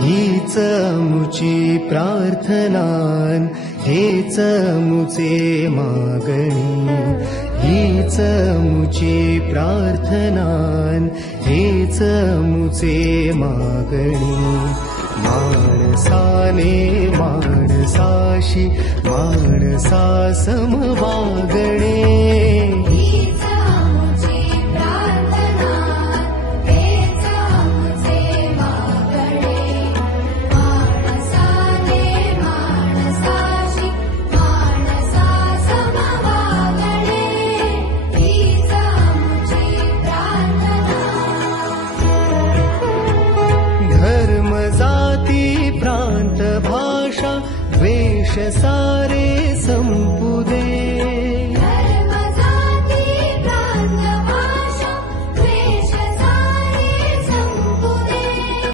हीच मुची प्रार्थनान हेच मुचे मागणी हीच मुची प्रार्थनान हेच मुचे मागणी माणसाने माणसाशी माणसा सम वागणे धर्म जाती प्रांत भाषा द्वेष सारे संपुदे